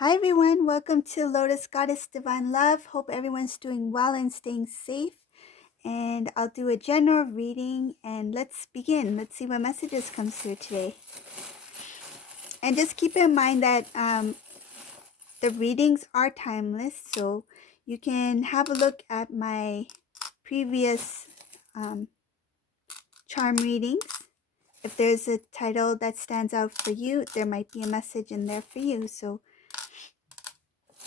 Hi everyone, welcome to Lotus Goddess Divine Love. Hope everyone's doing well and staying safe. And I'll do a general reading and let's begin. Let's see what messages comes through today. And just keep in mind that the readings are timeless, so you can have a look at my previous charm readings. If there's a title that stands out for you, there might be a message in there for you, so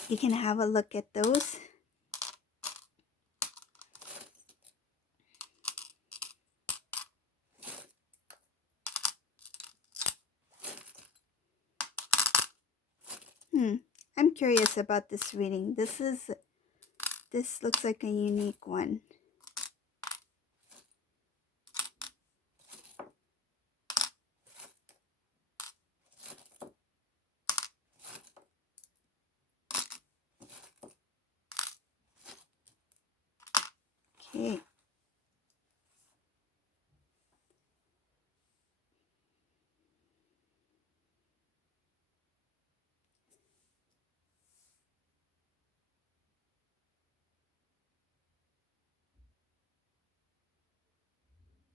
you can have a look at those. I'm curious about this reading. This looks like a unique one. Okay.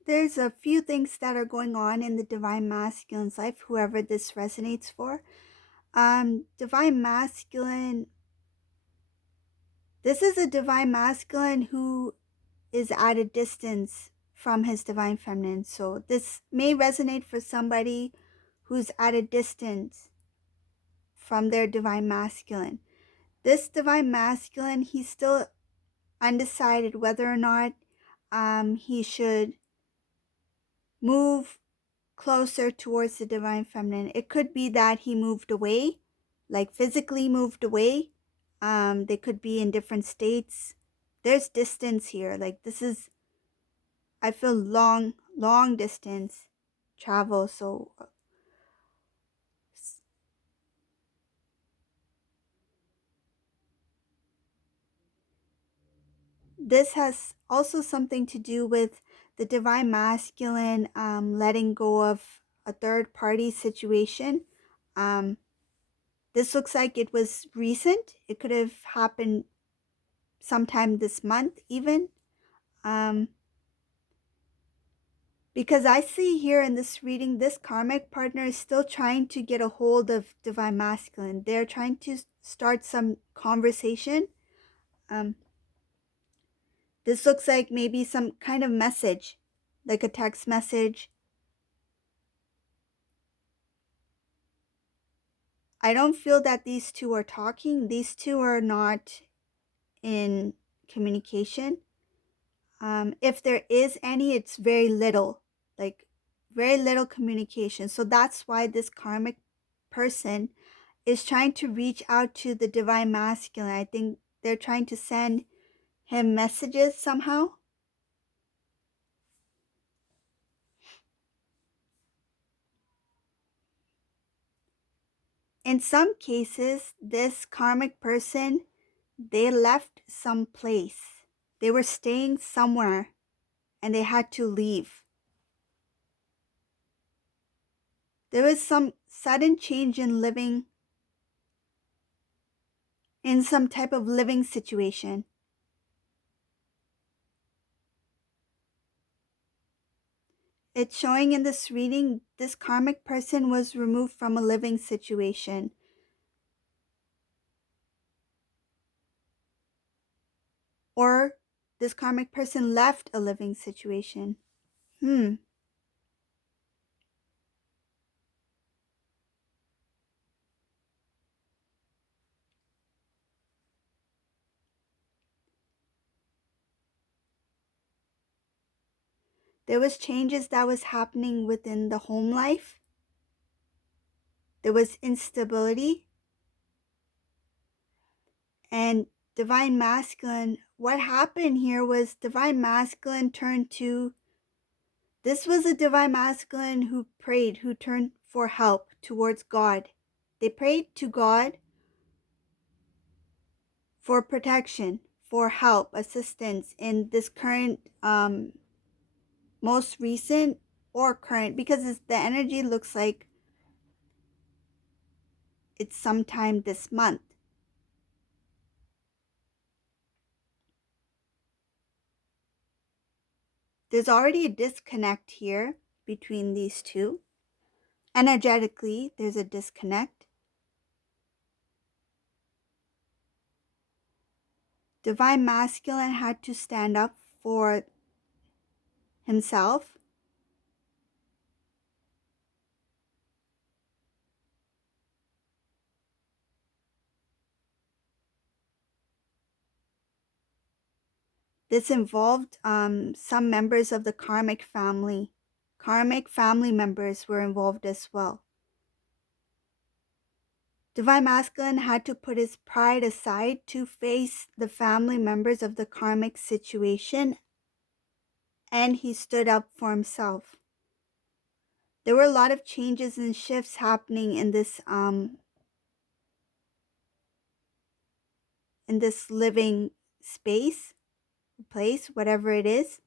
There's a few things that are going on in the Divine Masculine's life, whoever this resonates for. Divine Masculine, this is a Divine Masculine who is at a distance from his Divine Feminine. So this may resonate for somebody who's at a distance from their Divine Masculine. This Divine Masculine, he's still undecided whether or not he should move closer towards the Divine Feminine. It could be that he moved away, like physically moved away. They could be in different states. There's distance here. Like this is, I feel long distance travel. So this has also something to do with the Divine Masculine letting go of a third party situation. This looks like it was recent. It could have happened sometime this month even. Because I see here in this reading, this karmic partner is still trying to get a hold of Divine Masculine. They're trying to start some conversation. This looks like maybe some kind of message, like a text message. I don't feel that these two are talking. These two are not in communication. If there is any, it's very little, like very little communication. So that's why this karmic person is trying to reach out to the Divine Masculine. I think they're trying to send him messages somehow. In some cases, this karmic person, they left some place. They were staying somewhere and they had to leave. There was some sudden change in living, in some type of living situation. It's showing in this reading, this karmic person was removed from a living situation. Or this karmic person left a living situation. There was changes that was happening within the home life. There was instability. And Divine Masculine, what happened here was Divine Masculine turned to, this was a Divine Masculine who prayed, who turned for help towards God. They prayed to God for protection, for help, assistance in this current, most recent or current, because the energy looks like it's sometime this month. There's already a disconnect here between these two. Energetically, there's a disconnect. Divine Masculine had to stand up for himself. This involved some members of the karmic family. Karmic family members were involved as well. Divine Masculine had to put his pride aside to face the family members of the karmic situation, and he stood up for himself. There were a lot of changes and shifts happening in this living space, place, whatever it is.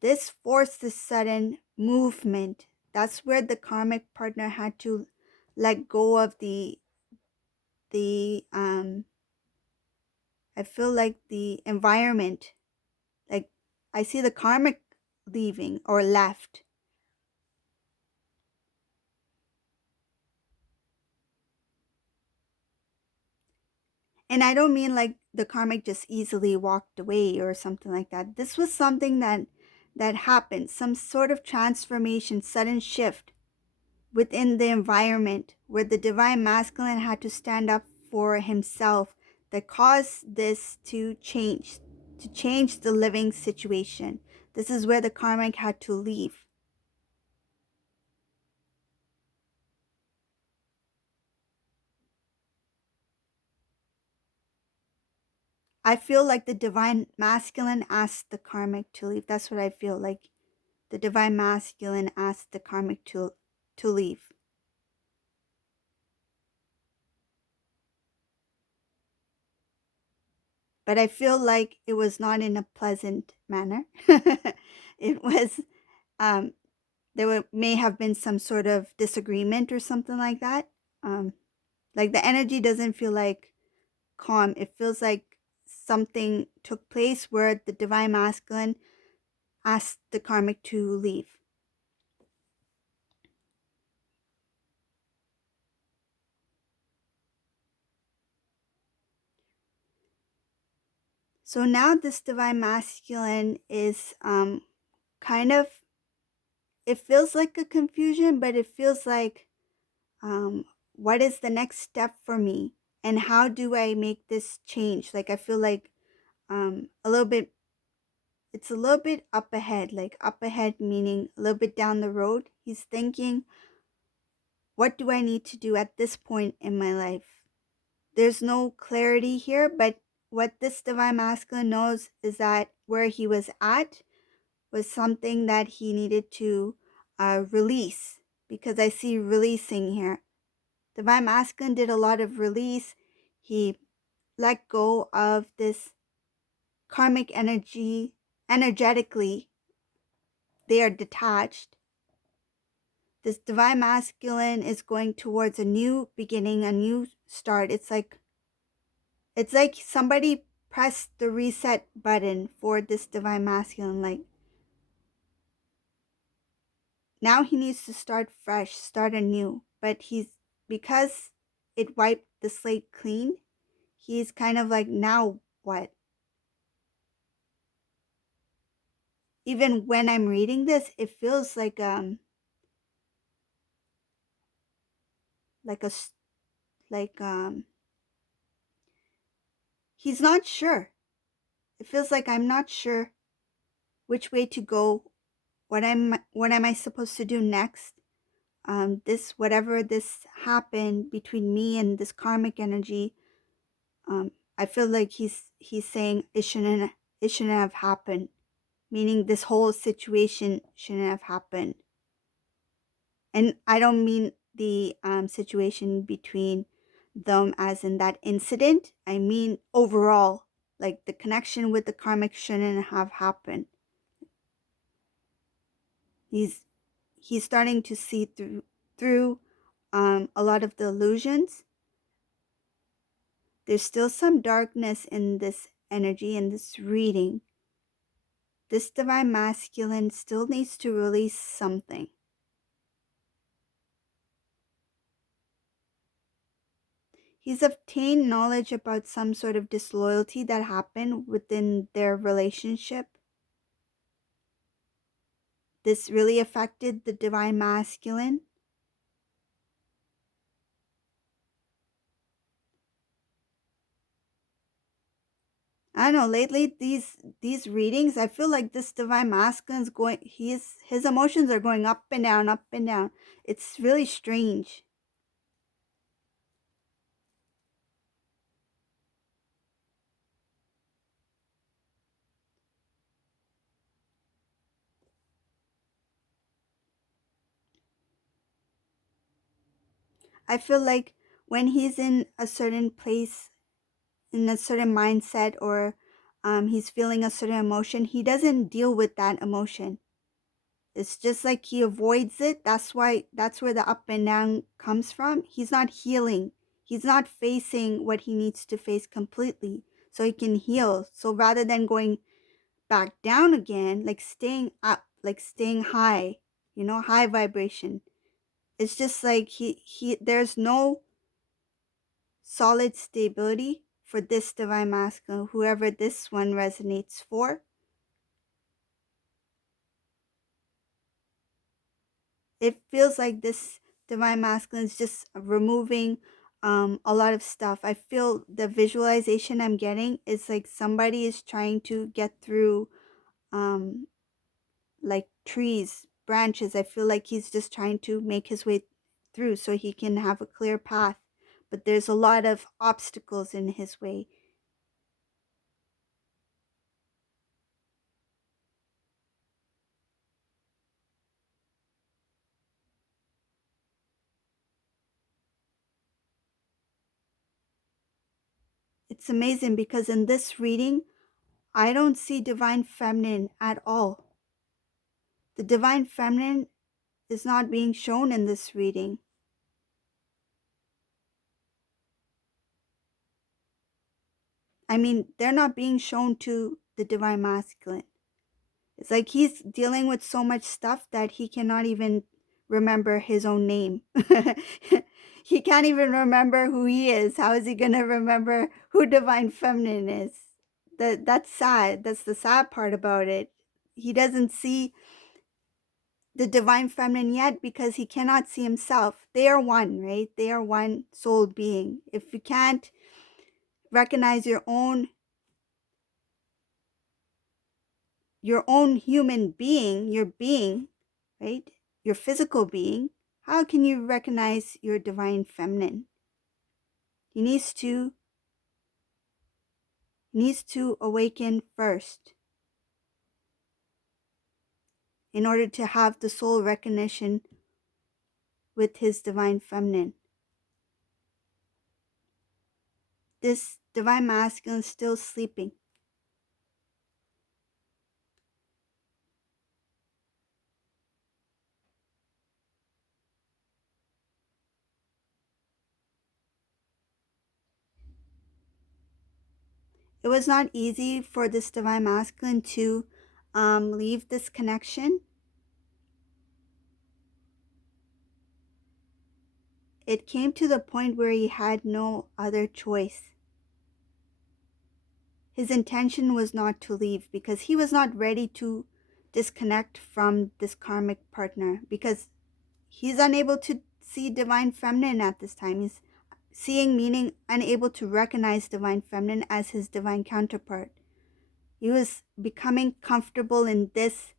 This forced a sudden movement. That's where the karmic partner had to let go of the I feel like the environment. Like, I see the karmic leaving or left. And I don't mean like the karmic just easily walked away or something like that. This was something that happened, some sort of transformation, sudden shift within the environment where the divine masculine had to stand up for himself, that caused this to change the living situation. This is where the karmic had to leave. I feel like the divine masculine asked the karmic to leave. That's what I feel like. The divine masculine asked the karmic to leave. But I feel like it was not in a pleasant manner. It was there may have been some sort of disagreement or something like that. Like the energy doesn't feel like calm. It feels like something took place where the divine masculine asked the karmic to leave. So now this divine masculine is kind of, it feels like a confusion, but it feels like what is the next step for me, and how do I make this change? Like I feel like a little bit, it's a little bit up ahead, like up ahead meaning a little bit down the road. He's thinking, what do I need to do at this point in my life? There's no clarity here, but what this divine masculine knows is that where he was at was something that he needed to release, because I see releasing here. Divine masculine did a lot of release. He let go of this karmic energy. Energetically, they are detached. This divine masculine is going towards a new beginning, a new start. It's like somebody pressed the reset button for this divine masculine. Like, now he needs to start fresh, start anew. But because it wiped the slate clean, he's kind of like, now what? Even when I'm reading this, it feels like like a like he's not sure. It feels like I'm not sure which way to go. What am I supposed to do next? This, whatever this happened between me and this karmic energy, I feel like he's saying it shouldn't have happened. Meaning this whole situation shouldn't have happened. And I don't mean the situation between them as in that incident. I mean overall, like the connection with the karmic shouldn't have happened. He's starting to see through a lot of the illusions. There's still some darkness in this energy, in this reading. This divine masculine still needs to release something. He's obtained knowledge about some sort of disloyalty that happened within their relationship. This really affected the divine masculine. I don't know, lately these readings, I feel like this divine masculine's going his emotions are going up and down, up and down. It's really strange. I feel like when he's in a certain place, in a certain mindset, or he's feeling a certain emotion, he doesn't deal with that emotion. It's just like he avoids it. That's where the up and down comes from. He's not healing. He's not facing what he needs to face completely so he can heal. So rather than going back down again, like staying up, like staying high, high vibration. It's just like he there's no solid stability for this divine masculine, whoever this one resonates for. It feels like this divine masculine is just removing a lot of stuff. I feel the visualization I'm getting is like somebody is trying to get through um, like trees, branches. I feel like he's just trying to make his way through so he can have a clear path. But there's a lot of obstacles in his way. It's amazing because in this reading, I don't see divine feminine at all. The divine feminine is not being shown in this reading. I mean, they're not being shown to the divine masculine. It's like he's dealing with so much stuff that he cannot even remember his own name. He can't even remember who he is. How is he going to remember who divine feminine is? That's sad. That's the sad part about it. He doesn't see the divine feminine yet because he cannot see himself. They are one, right? They are one soul being. If you can't recognize your own human being, your being, right? Your physical being, how can you recognize your divine feminine? He needs to awaken first in order to have the soul recognition with his divine feminine. This divine masculine is still sleeping. It was not easy for this divine masculine to leave this connection. It came to the point where he had no other choice. His intention was not to leave because he was not ready to disconnect from this karmic partner because he's unable to see divine feminine at this time. He's seeing, meaning unable to recognize divine feminine as his divine counterpart. He was becoming comfortable in this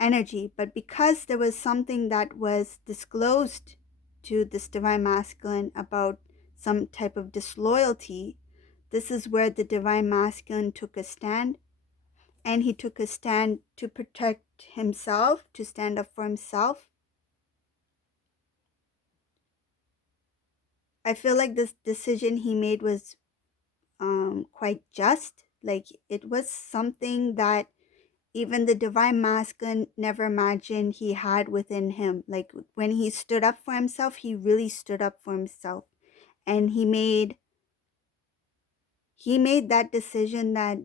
energy, but because there was something that was disclosed to this divine masculine about some type of disloyalty, this is where the divine masculine took a stand, and he took a stand to protect himself, to stand up for himself. I feel like this decision he made was quite just. Like it was something that even the divine masculine never imagined he had within him. Like when he stood up for himself, he really stood up for himself. And he made that decision that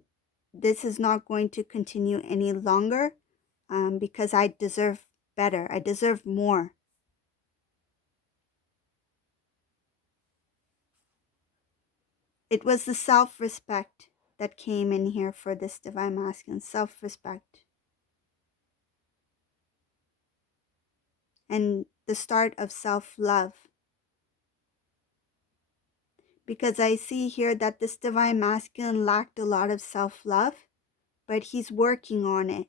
this is not going to continue any longer, because I deserve better. I deserve more. It was the self-respect that came in here for this divine masculine. Self-respect. And the start of self-love. Because I see here that this divine masculine lacked a lot of self-love, but he's working on it.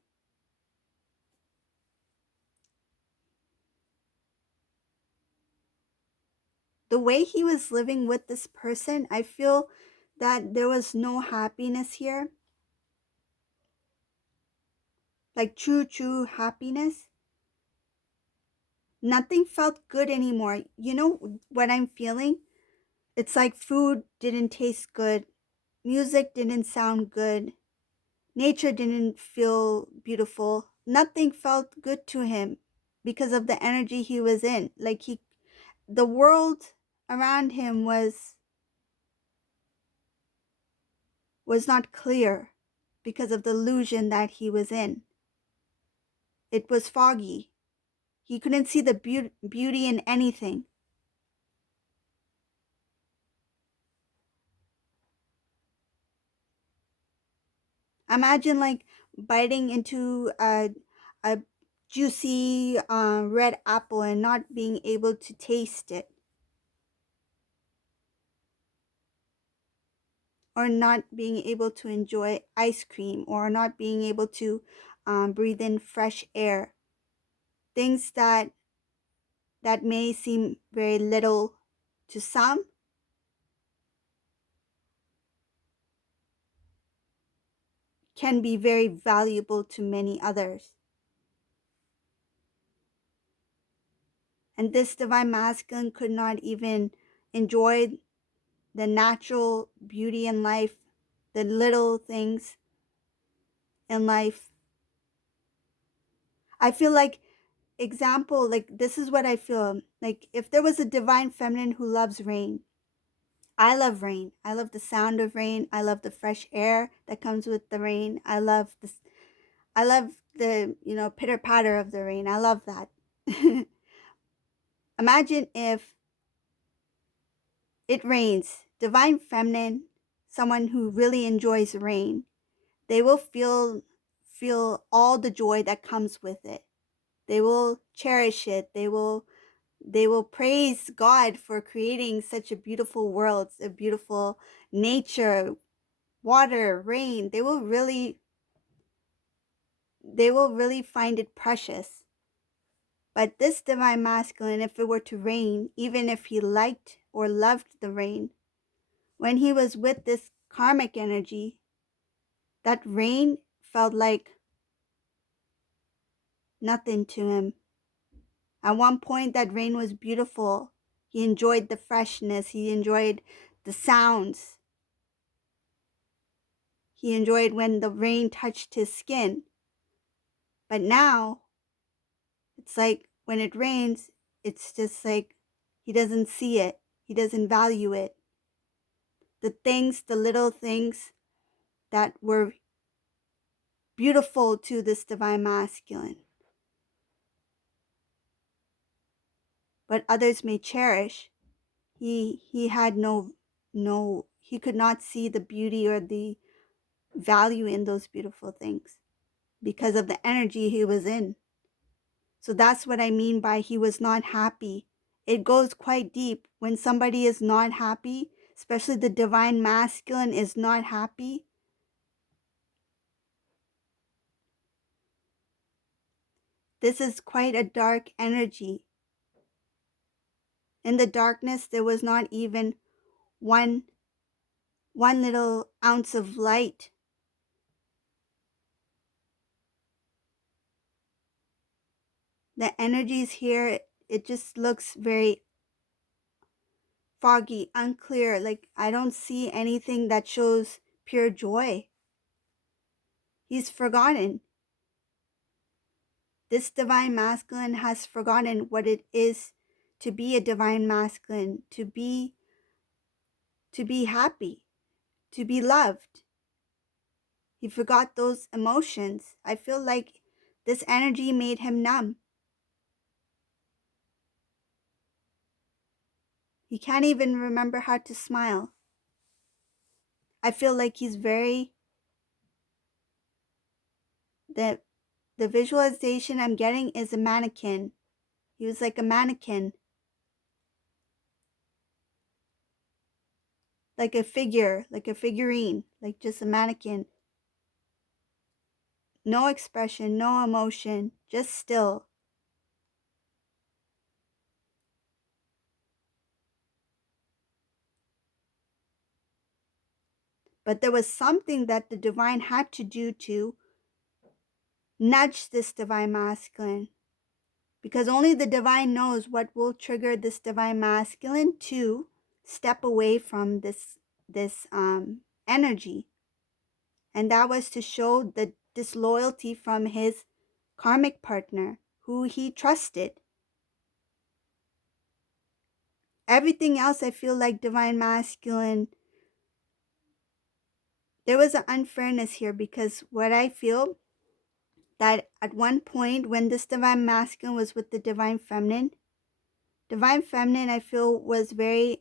The way he was living with this person, I feel that there was no happiness here. Like true happiness. Nothing felt good anymore. You know what I'm feeling? It's like food didn't taste good. Music didn't sound good. Nature didn't feel beautiful. Nothing felt good to him because of the energy he was in. Like the world around him was not clear because of the illusion that he was in. It was foggy. He couldn't see the beauty in anything. Imagine like biting into a juicy red apple and not being able to taste it, or not being able to enjoy ice cream, or not being able to breathe in fresh air. Things that may seem very little to some can be very valuable to many others. And this divine masculine could not even enjoy the natural beauty in life, the little things in life. I feel like, example, like this is what I feel. Like if there was a divine feminine who loves rain, I love rain. I love the sound of rain. I love the fresh air that comes with the rain. I love this. I love the, pitter patter of the rain. I love that. Imagine if it rains. Divine feminine, someone who really enjoys rain, they will feel all the joy that comes with it. They will cherish it. They will praise God for creating such a beautiful world, a beautiful nature, water, rain. They will really find it precious. But this divine masculine, if it were to rain, even if he liked or loved the rain, when he was with this karmic energy, that rain felt like nothing to him. At one point, that rain was beautiful. He enjoyed the freshness. He enjoyed the sounds. He enjoyed when the rain touched his skin. But now, it's like when it rains, it's just like he doesn't see it. He doesn't value it. The little things that were beautiful to this divine masculine, but others may cherish, he had he could not see the beauty or the value in those beautiful things because of the energy he was in. So that's what I mean by he was not happy. It goes quite deep. When somebody is not happy, especially the divine masculine is not happy, this is quite a dark energy. In the darkness, there was not even one little ounce of light. The energies here, it just looks very foggy, unclear. Like I don't see anything that shows pure joy. He's forgotten. This divine masculine has forgotten what it is to be a divine masculine, to be happy, to be loved. He forgot those emotions. I feel like this energy made him numb. He can't even remember how to smile. I feel like he's very the visualization I'm getting is a mannequin. He was like a mannequin. Like a figure, like a figurine, like just a mannequin. No expression, no emotion, just still. But there was something that the divine had to do to nudge this divine masculine. Because only the divine knows what will trigger this divine masculine to step away from this energy. And that was to show the disloyalty from his karmic partner who he trusted. Everything else, I feel like divine masculine, there was an unfairness here, because what I feel that at one point when this divine masculine was with the divine feminine I feel was very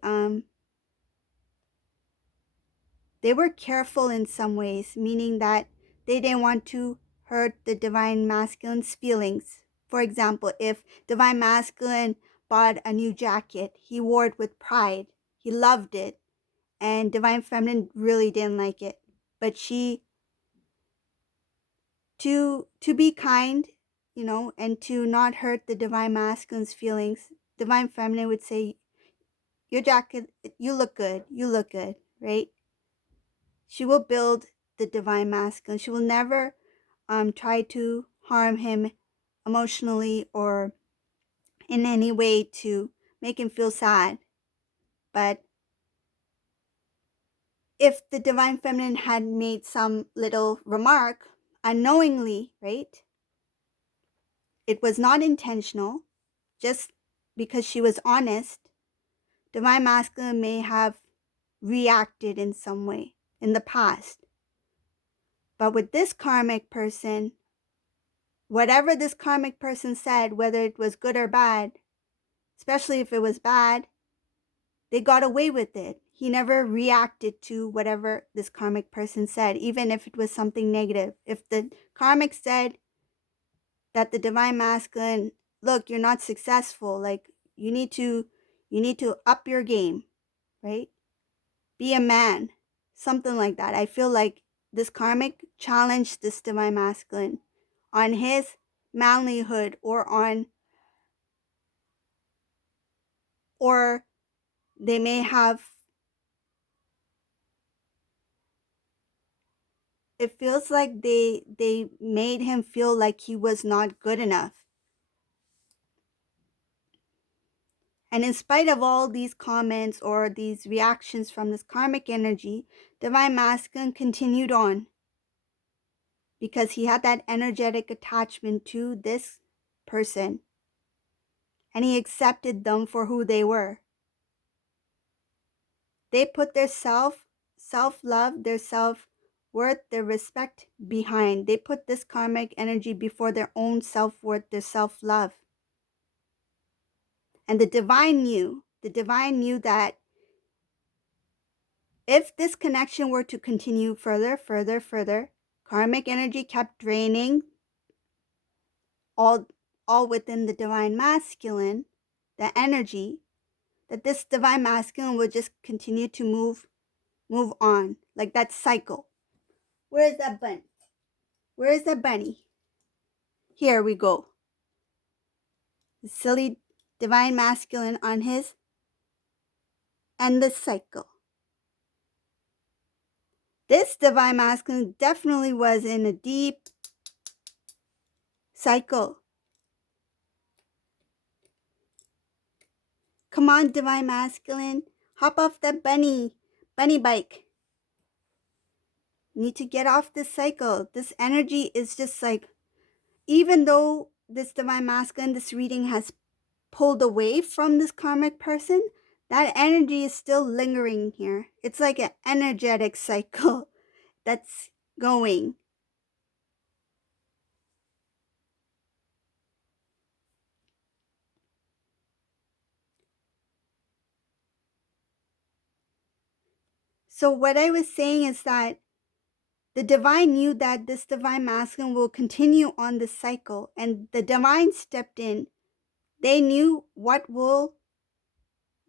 they were careful in some ways, meaning that they didn't want to hurt the divine masculine's feelings. For example, if divine masculine bought a new jacket, he wore it with pride, he loved it, and divine feminine really didn't like it, but she, to be kind, and to not hurt the divine masculine's feelings, divine feminine would say, your jacket, you look good, right? She will build the divine masculine. She will never try to harm him emotionally or in any way to make him feel sad. But if the divine feminine had made some little remark unknowingly, right? It was not intentional, just because she was honest, divine masculine may have reacted in some way in the past. But with this karmic person, whatever this karmic person said, whether it was good or bad, especially if it was bad, they got away with it. He never reacted to whatever this karmic person said, even if it was something negative. If the karmic said that the divine masculine, look, you're not successful, like you need to up your game, right? Be a man, something like that. I feel like this karmic challenged this divine masculine on his manlyhood, or they may have, it feels like they made him feel like he was not good enough. And in spite of all these comments or these reactions from this karmic energy, divine masculine continued on, because he had that energetic attachment to this person and he accepted them for who they were. They put their self-love, their self-worth, their respect behind. They put this karmic energy before their own self-worth, their self-love. And the divine knew that if this connection were to continue further, karmic energy kept draining all within the divine masculine, the energy, that this divine masculine would just continue to move on, like that cycle. Where is that bunny? Where is that bunny? Here we go. The silly divine masculine on his endless cycle. This divine masculine definitely was in a deep cycle. Come on, divine masculine. Hop off that bunny bike. Need to get off this cycle. This energy is just like, even though this divine masculine, this reading has pulled away from this karmic person, that energy is still lingering here. It's like an energetic cycle that's going. So what I was saying is that the divine knew that this divine masculine will continue on this cycle, and the divine stepped in. They knew what will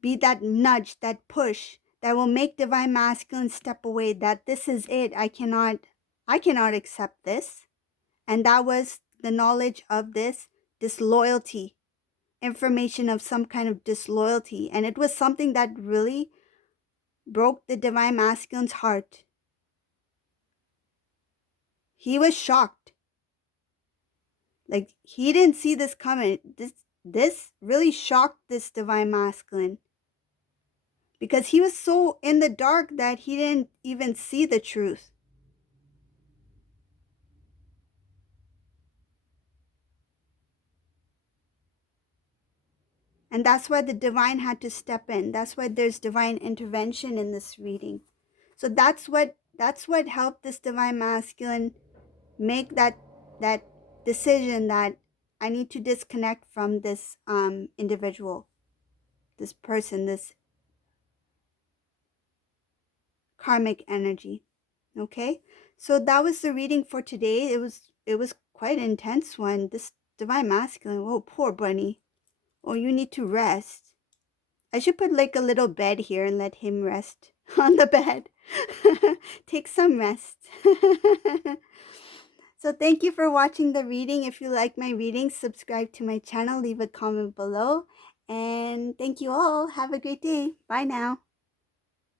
be that nudge, that push that will make divine masculine step away, that this is it. I cannot accept this. And that was the knowledge of this disloyalty, information of some kind of disloyalty. And it was something that really broke the divine masculine's heart. He was shocked. Like, he didn't see this coming. This really shocked this divine masculine, because he was so in the dark that he didn't even see the truth. And that's why the divine had to step in. That's why there's divine intervention in this reading. So that's what helped this divine masculine make that decision that I need to disconnect from this individual, this person, this karmic energy. Okay? So that was the reading for today. It was quite an intense one. This divine masculine, oh, poor bunny. Oh, you need to rest. I should put like a little bed here and let him rest on the bed. Take some rest. So thank you for watching the reading. If you like my reading, subscribe to my channel, leave a comment below. And thank you all. Have a great day. Bye now.